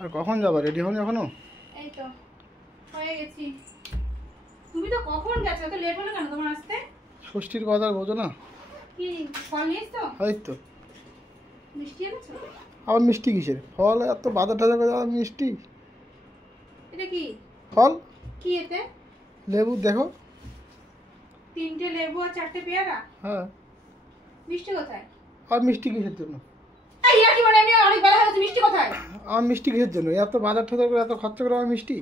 আর কখন যাবা? রেডি হওনি এখনো? এই তো হয়ে গেছি। তুমি তো কখন গেছো? তো লেট হলো কেন তোমার আসতে? ষষ্ঠীর কথা বোঝো না? কি ফল নিয়ে এসছো? এই তো। মিষ্টি এনেছো? আবার মিষ্টি কিসের? ফল এত বাজার টাজার করে আবার মিষ্টি? এটা কি ফল কি এতে? লেবু দেখো। 3টে লেবু আর 4টে পেয়ারা। হ্যাঁ। মিষ্টি কোথায়? আর মিষ্টি কিসের জন্য? এই ইয়া কি মানে আমি অনেক বেলা হয়েছে, মিষ্টি কোথায়? আমার মিষ্টি কিসের জন্য? এত বাজার টাজার করে এত খরচা করে আমার মিষ্টি?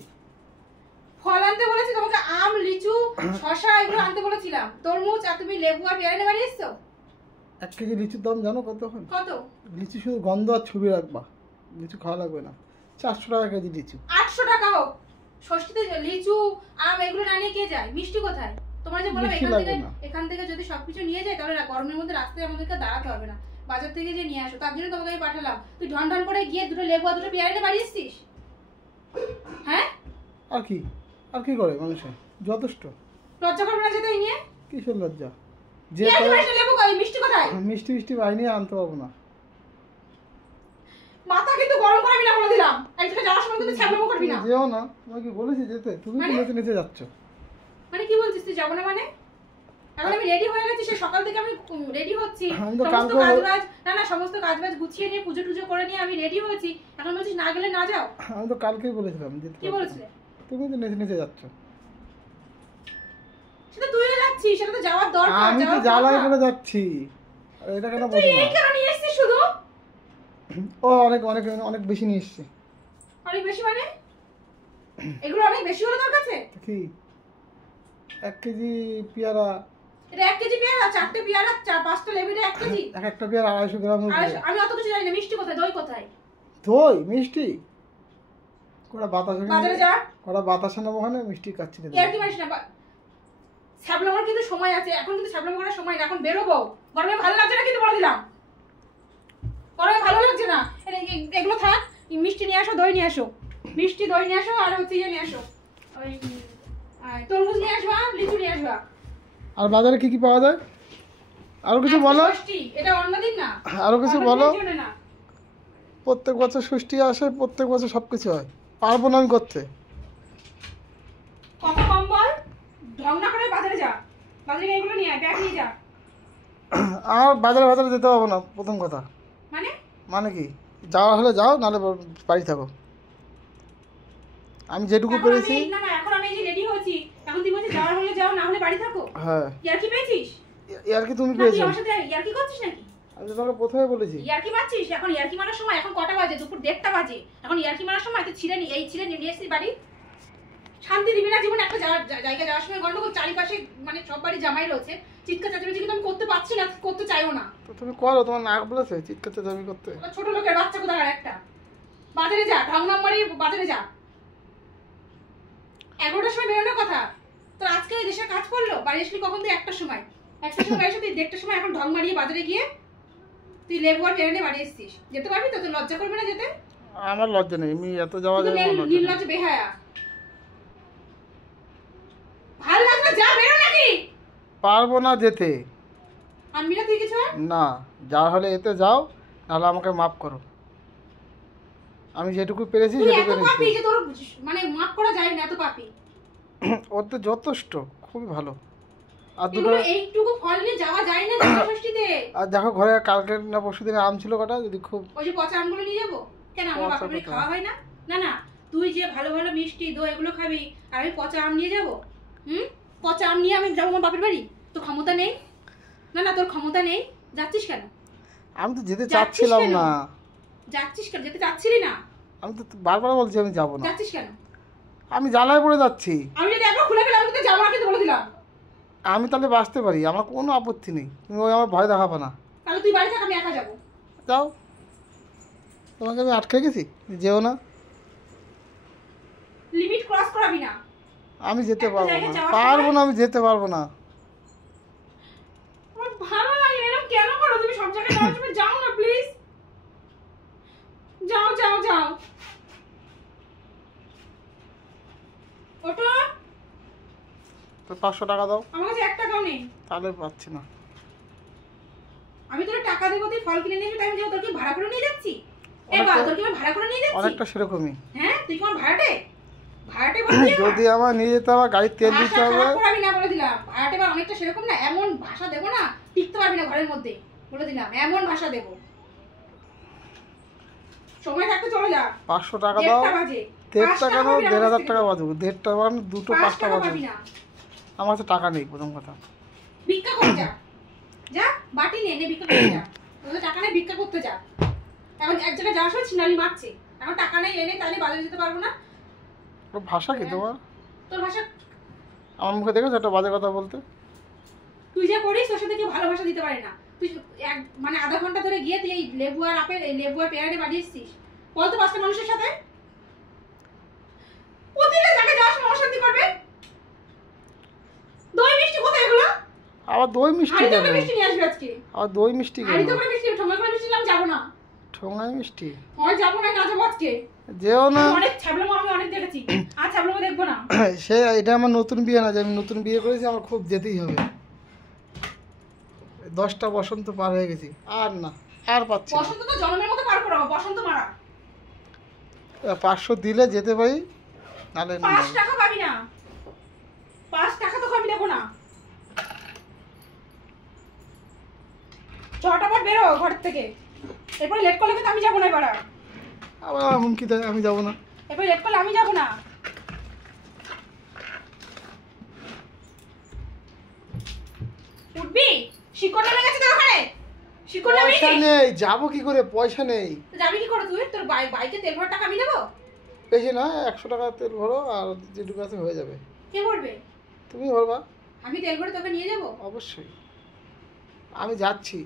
ফল আনতে বলেছি তোমাকে, আম লিচু শসা এগুলো আনতে বলেছিলাম, তরমুজ, আর তুমি লেবু আর পেয়ারা নিয়ে বাড়ি এসছো। 1 কেজি লিচুর দাম জানো কত এখন? কত? লিচু শুধু গন্ধ আর ছবি রাখবা, লিচু খাওয়া লাগবে না। 400 টাকা কেজি লিচু। 800 টাকা হোক। ষষ্ঠীতে লিচু আম এগুলো না নিয়ে কে যায়? মিষ্টি কোথায়? তোমার যে বললাম এখান থেকে যদি সবকিছু নিয়ে যায় তাহলে গরমের মধ্যে রাস্তায় আমাদেরকে দাঁড়াতে হবে না, বাজার থেকে যে নিয়ে আসো। তার জন্য তোমাকে আমি পাঠালাম। তুই ঢন ঢন করে গিয়ে 2টো লেবু আর 2টো পেয়ারা নিয়ে বাড়ি এসছিস। হ্যাঁ, আর কি? আর কি করে মানুষে? যথেষ্ট। লজ্জা করবে না যেতে নিয়ে? কিসের লজ্জা? যে লেবু কই, মিষ্টি কোথায়? মিষ্টি মিষ্টি বাইরে আনতে পারবো না। মাথা কিন্তু গরম করাবি না বলে দিলাম। একদিকে যাওয়ার সময় কিন্তু ছাগলমো করবি না। যেও না, তোমাকে বলেছি যেতে, তুমি তো নিচে নিচে যাচ্ছ। মানে কি বলছিস তুই? যাবো না মানে? এখন আমি রেডি হয়ে গেছি, সে সকাল থেকে আমি রেডি হচ্ছি, সমস্ত কাজবাজ সমস্ত কাজবাজ গুছিয়ে নিয়ে পুজো টুজো করে নিয়ে আমি রেডি হয়েছি। এখন বলছিস না গেলে না যাও? আমি তো কালকেই বলেছিলাম যেতে। কি বলেছিলে? তুমি তো নিচে নিচে যাচ্ছ। সেটা তুইও যাচ্ছিস, সেটা তো যাওয়ার দরকার। আমি তো জ্বালাই করে যাচ্ছি। আর এটা কেন বলছো? তুই এই কেন নিয়ে এসেছিস শুধু? ও অনেক অনেক অনেক বেশি নিয়ে এসেছি। অনেক বেশি মানে? এগুলো অনেক বেশি হলো তোর কাছে? কি 1 কেজি পেয়ারা? এটা 1 কেজি পেয়ারা, 4টে পেয়ারা, 5টা লেবু, 1 কেজি। একটা পেয়ারা 250 গ্রাম। আমি অত কিছু জানি না। মিষ্টি কোথায়? দই কোথায়? দই মিষ্টি কোড়া বাতাসে বাজারে যা। কোড়া বাতাসে নেবো, ওখানে মিষ্টি কাচ্ছি না। আর কি মানিস না? ছাবলামোর কিন্তু সময় আছে, এখন কিন্তু ছাবলামো করার সময় না, এখন বেরোবো। গরমে ভালো লাগছে না কিন্তু বলে দিলাম, গরমে ভালো লাগছে না। এগুলো থাক, মিষ্টি নিয়ে আসো, দই নিয়ে আসো, মিষ্টি দই নিয়ে আসো, আর হচ্ছে ইয়ে নিয়ে আসো, ওই তরমুজ নিয়ে আসবা, লিচু নিয়ে আসবা। আর বাজারে কি কি পাওয়া যায়? আরো কিছু বলো। এটা অন্যদিন না, আরো কিছু বলো। না, প্রত্যেক বছর ষষ্ঠী আসে, প্রত্যেক বছর সবকিছু হয়, পারবো না আমি করতে। কত কম বল, ঢং না করে বাজারে যা, বাজারে এগুলো নিয়ে আয়, ব্যাগ নিয়ে যা। আর বাজারে বাজারে যেতে পারবো না, প্রথম কথা। মানে? মানে কি? যাওয়া হলে যাও, নাহলে বাড়ি থাকো। আমি যেটুকু পেরেছি। না না, এখন আমি এই যে রেডি হচ্ছি, এখন তুই বলছিস যাওয়ার হলে যাও, না হলে বাড়ি থাকো। হ্যাঁ। ইয়ার কি পেয়েছিস? ইয়ার কি তুমি পেয়েছো? তুই আমার সাথে ইয়ার কি করছিস নাকি? আমি তোমাকে প্রথমে বলেছি ইয়ার কি মারছিস? এখন ইয়ার কি মারার সময়? এখন কটা বাজে? দুপুর 1:30 বাজে। এখন ইয়ার কি মারার সময়? তুই ছিঁড়ে নিয়ে এসেছিস বাড়ি। শান্তি দিবি না জীবনে? একটা জায়গা যাওয়ার সময় গন্ডগোল, চারিপাশে মানে সব বাড়ি জামাই রয়েছে, চিৎকার চেঁচামেচি কিন্তু আমি করতে পারছি না, করতে চাইও না। তো তুমি করো, তোমার নাক বলেছে চিৎকার চেঁচামেচি করতে? ছোট লোকের বাচ্চা কোথায় একটা। বাজারে যা, ঢং নাম্বারে বাজারে যা। 11টার সময় বেরোনোর কথা, তোর আজকে দেশে কাজ করলো, বাড়ি আসলি কখন? তুই 1টার সময় বাড়ি এসে তুই 1:30টার সময় এখন ঢং মারিয়ে বাজারে গিয়ে তুই লেবু আর পেয়ারা নিয়ে বাড়ি এসেছিস। যেতে পারবি তো? তোর লজ্জা করবে না যেতে? আমার লজ্জা নেই, আমি এত যাওয়া যাবে না। নির্লজ্জ বেহায়া, ভালো লাগবে না? যা, বেরো নাকি? পারবো না যেতে। আনবি না তুই কিছু? না, যা হলে এতে যাও, নাহলে আমাকে মাফ করো। আমি যেটুকু পেরেছি সেটুকু পাপি যে তোর মানে মাফ করা যায় না, এত পাপি। ওর তো যথেষ্ট, খুবই ভালো। আর দুটো এইটুকু ফল নিয়ে যাওয়া যায় না ষষ্ঠীতে। আর দেখো ঘরে কালকে না পরশু দিনে আম ছিল কটা, যদি খুব ওই যে পচা আমগুলো নিয়ে যাবো কেন? আমার বাপের বাড়ি খাওয়া হয় না? না না, তুই যে ভালো ভালো মিষ্টি দই এগুলো খাবি, আর আমি পচা আম নিয়ে যাবো? পচা আম নিয়ে আমি যাবো আমার বাপের বাড়ি? তোর ক্ষমতা নেই? না না, তোর ক্ষমতা নেই। যাচ্ছিস কেন? আমি তো যেতে চাচ্ছিলাম না। যাচ্ছিস কেন? যেতে চাচ্ছিলি না? আমি তো বারবার বলছি আমি যাবো না। যাচ্ছিস কেন? আমি জ্বালায় পড়ে যাচ্ছি। আমি যদি একবার খুলে ফেলাম তো যাবো না কিন্তু বলে দিলাম। আমি তাহলে বাঁচতে পারি, আমার কোনো আপত্তি নেই, তুমি ওই আমার ভয় দেখাবে না। তাহলে তুই বাড়ি থাক, আমি একা যাবো। যাও, তোমাকে আমি আটকে গেছি, যেও না। লিমিট ক্রস করাবি না। আমি যেতে পারবো না, পারবো না, আমি যেতে পারবো না। আমার ভালো লাগে এরকম কেন করো তুমি? সব জায়গায় যাওয়ার সময় যাও না প্লিজ, যাও যাও যাও। ওটো তো 500 টাকা দাও। আমার কাছে 1 টাকাও নেই। তাহলে পাচ্ছি না। আমি তোর টাকা দেবো, তুই ফল কিনে নিয়ে এসে, তাই আমি তোর কি ভাড়া করে নিয়ে যাচ্ছি? তোর কি আমি ভাড়া করে নিয়ে যাচ্ছি? অনেকটা সেরকমই। হ্যাঁ, তুই কি আমার ভাড়াটে বললি? যদি আমার নিয়ে যেতে হবে, গাড়ির তেল দিতে হবে। আমি না বলে দিলাম, ভাড়াটে বা অনেকটা সেরকম না, এমন ভাষা দেবো না টিকতে পারবি না ঘরের মধ্যে, বলে দিলাম এমন ভাষা দেবো। সময় থাকতে চলে যা। 500 টাকা দাও। 1.5 টাকা দাও, 1,500 টাকা বাজবো। 1.5 টাকা মানে 2টো 5টা বাজবো। আমার কাছে টাকা নেই, প্রথম কথা। ভিক্ষা করে যা, যা বাটি নিয়ে নে, ভিক্ষা করতে যা। তোদের টাকা নেই, ভিক্ষা করতে যা। এখন এক জায়গায় যাওয়ার সময় ছিনালি মারছে, এখন টাকা নেই, এনে তাহলে বাজারে যেতে পারবো না। ভাষা কি তোমার? তোর ভাষা আমার মুখে দেখেছো একটা বাজে কথা বলতে? তুই যা করিস তোর সাথে কেউ ভালোবাসা দিতে পারে না। তুই মানে আধা ঘন্টা ধরে গিয়ে তুই এই লেবু আর আপেল, এই লেবু আর পেয়ারা বাড়ি এসছিস, বলতো 5টা মানুষের সাথে প্রতিটা জায়গায় যাওয়ার সময় অশান্তি করবে। দই মিষ্টি কোথায় এগুলো? আবার দই মিষ্টি কেন? আরে মিষ্টি নিয়ে আসবি আজকে। আবার দই মিষ্টি কেন? আরে তো করে মিষ্টি, ঠোঙা করে মিষ্টি আমি যাব না। ঠোঙায় মিষ্টি? হয় যাব না, না যাব আজকে। যেও না। অনেক ছাবলামো আমি অনেক দেখেছি, আর ছাবলামো দেখবো না। সে এটা আমার নতুন বিয়ে না, যে আমি নতুন বিয়ে করেছি, আমার খুব যেতেই হবে। 10টা বসন্ত পার হয়ে গেছি, আর না, আর পাচ্ছি না। বসন্ত তো জন্মের মতো পার করাবো, বসন্ত মারা। 500 দিলে যেতে পারি, নালে 5 টাকা পাবি না, 5 টাকা তো আমি দেবো না। ঝটাপট বেরো ঘর থেকে, এরপরে লেট করলে কিন্তু আমি যাবো না। এবার আবার হুমকি দেয় আমি যাবো না। এরপরে লেট করলে আমি যাবো না। উঠবি? শিকড় নেমে গেছে তো ওখানে, শিকড় নেমে পয়সা গেছে। নেই, যাবো কি করে? পয়সা নেই। তো যাবি কি করে তুই? তোর বাইকে তেল ভরার টাকা আমি দেবো? বেশি না, 100 টাকা তেল ভরো, আর যেটুকু আছে হয়ে যাবে। কে ভরবে? তুমি ভরবা। আমি তেল ভরে তোকে নিয়ে যাবো? অবশ্যই। আমি যাচ্ছি,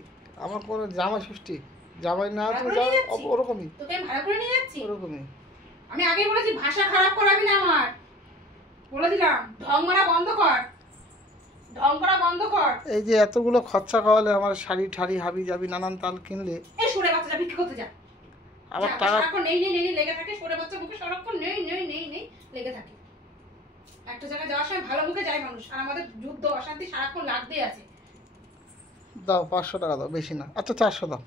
আমার কোনো জামাই ষষ্ঠী, জামাই না তুমি ভাড়া করে যাও, নিয়ে যাচ্ছি? ওরকমই তোকে আমি ভাড়া করে নিয়ে যাচ্ছি? ওরকমই। আমি আগেই বলেছি ভাষা খারাপ করাবি না আমার, বলে দিলাম। ঢং মারা বন্ধ কর, ঢং করা বন্ধ কর। এই যে এতগুলো খরচা করালে, আমার শাড়ি ঠাড়ি হাবি যাবি নানান তাল কিনলে, এই সরে বাচ্চা যা, ভিক্ষা করতে যা। আবার যা, টাকা। সারাক্ষণ নেই নেই নেই নেই লেগে থাকে, সরে বাচ্চা মুখে সারাক্ষণ নেই নেই নেই নেই লেগে থাকে। একটা জায়গায় যাওয়ার সময় ভালো মুখে যায় মানুষ, আর আমাদের যুদ্ধ অশান্তি সারাক্ষণ লাগতেই আছে। দাও 500 টাকা দাও, বেশি না। আচ্ছা 400 দাও,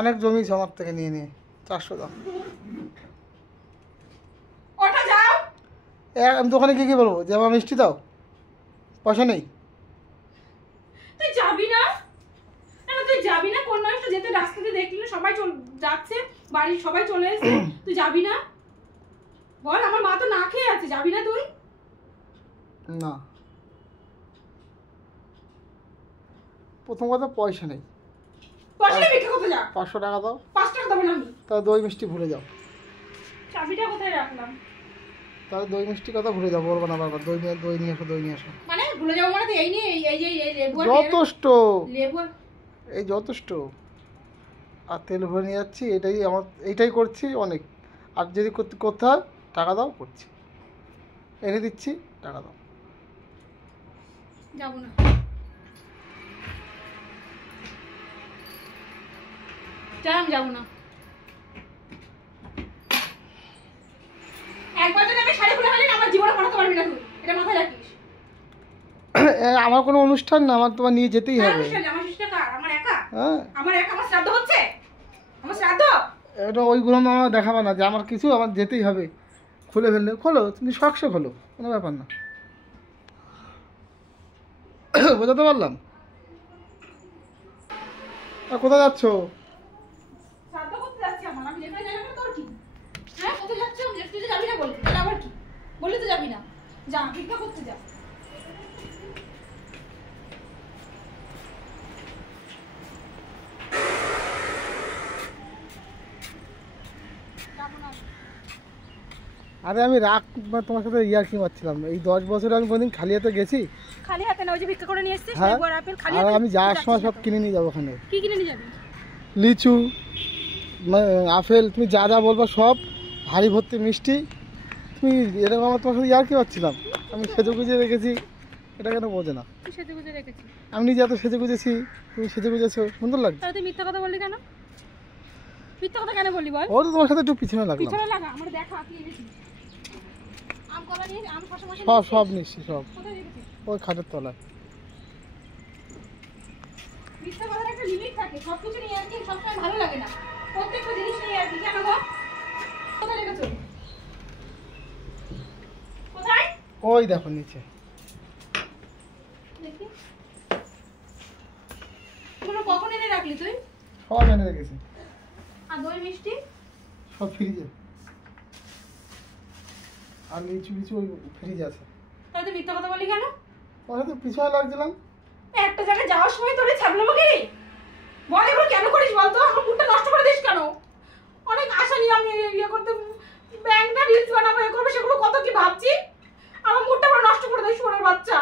অনেক জমি আমার থেকে নিয়ে নিয়ে। 400 দাও। ওটা যাও। আমি দোকানে গিয়ে কি বলবো, যে আমার মিষ্টি দাও, পয়সা নেই? তুই যাবি না? না না, তুই যাবি না? কোন মানুষটা যেতে রাস্তাতে দেখলি না, সবাই যাচ্ছে, বাড়ির সবাই চলে এসেছে, তুই যাবি না? বল, আমার মা তো না খেয়ে আছে, যাবি না তুই? না, প্রথম কথা পয়সা নেই। পয়সা নিয়ে ভিক্ষা করতে যা। 500 টাকা দাও। 5 টাকা দেবো না আমি। তাহলে দই মিষ্টি ভুলে যাও। চাবিটা কোথায় রাখলাম? তাহলে দই মিষ্টি কথা ভুলে যাও, বলবো না বারবার। দই নিয়ে এসো, দই নিয়ে এসো। মানে ভুলে যাবো মানে? তো এই নিয়ে এই যে এই লেবু আর পেয়ারা- যথেষ্ট, লেবু আর এই যথেষ্ট। আর তেল ভরে নিয়ে যাচ্ছি, এইটাই করছি অনেক। আর যদি করতে হয় টাকা দাও, করছি, এনে দিচ্ছি, টাকা দাও। যাবো না। যা, আমি যাবো না। একবার যদি আমি শাড়ি খুলে ফেলি না, আমার জীবনে পড়াতে পারবি না তুই, এটা মাথায় রাখিস। আমার কোনো অনুষ্ঠান না, আমার তোমার নিয়ে যেতেই কার হবে। অনুষ্ঠান? আমার শিষ্টা কার? আমার একা? হ্যাঁ, আমার একা? আমার শ্রাদ্ধ হচ্ছে? আমার শ্রাদ্ধ? এটা ওইগুলো আমার দেখাবে না, যে আমার কিছু আমার যেতেই হবে। খুলে ফেললে খোলো, তুমি শখসে খোলো, কোনো ব্যাপার না। বোঝাতে পারলাম? আর কোথায় যাচ্ছ? শ্রাদ্ধ করতে যাচ্ছি আমার, আমি যেখানে যাই না তোর কি? হ্যাঁ, কোথায় যাচ্ছ? তুই তো যাবি না বললি, তাহলে আবার কি? বললি তো যাবি না, যা ভিক্ষা করতে যা। আরে আমি তোমার সাথে কি মারছিলাম। এই 10 বছরে আমি কোনদিন খালি হাতে গেছি? খালি হাতে না, ওই যে ভিক্ষা করে নিয়ে এসেছিস, হ্যাঁ, লেবু আর আপেল খালি আর হাতে। আমি যাওয়ার সময় সব কিনে নিয়ে যাবো ওখানে। কি কিনে নিয়ে যাবি? লিচু, আপেল, তুমি যা যা বলবা সব, হাড়ি ভর্তি মিষ্টি। তুমি এরকম, আমার তোমার সাথে কি পাচ্ছিলাম? আমি সেজে গুজে রেখেছি, এটা কেন বোঝে না? তুই সেজে গুজে রেখেছিস? আমি নিজে এত সেজে গুজেছি, তুমি সেজে গুজেছো, সুন্দর লাগছে। তাহলে তুই মিথ্যা কথা বললি কেন? মিথ্যা কথা কেন বললি বল? ও তো তোমার সাথে একটু পিছনে লাগলাম। পিছনে লাগা, আমার দেখা কি এনেছিস? আম কলা নিয়ে, আম শসা মশা সব নিচ্ছি, সব কোথায় রেখেছিস? ওই খাটের তলায়। মিথ্যা কথার একটা লিমিট থাকে, সবকিছু নিয়ে আর কি সবসময় ভালো লাগে না, প্রত্যেকটা জিনিস নিয়ে আর কি। কেন গো, কোথায় রেখেছো? কোথায়? ওই দেখো নিচে। দেখি এগুলো কখন এনে রাখলি তুই? সব এনে রেখেছি, আর দই মিষ্টি? সব ফ্রিজে। আর লিচু লিচু ওই ফ্রিজ আছে। তাহলে তুই মিথ্যা কথা বলি কেন? ওরা তো পিছনে লাগছিলাম। একটা জায়গায় যাওয়ার সময় তোরে ছাগলামাকে বল, এগুলো কেন করিস বলতো? আমার মুডটা নষ্ট করে দিস কেন? অনেক আশা নিয়ে আমি ইয়ে করতে ব্যাংক না রিলস বানাবো এ করবো, সেগুলো কত কি ভাবছি, আমার মুডটা পুরো নষ্ট করে দিস, সোনার বাচ্চা।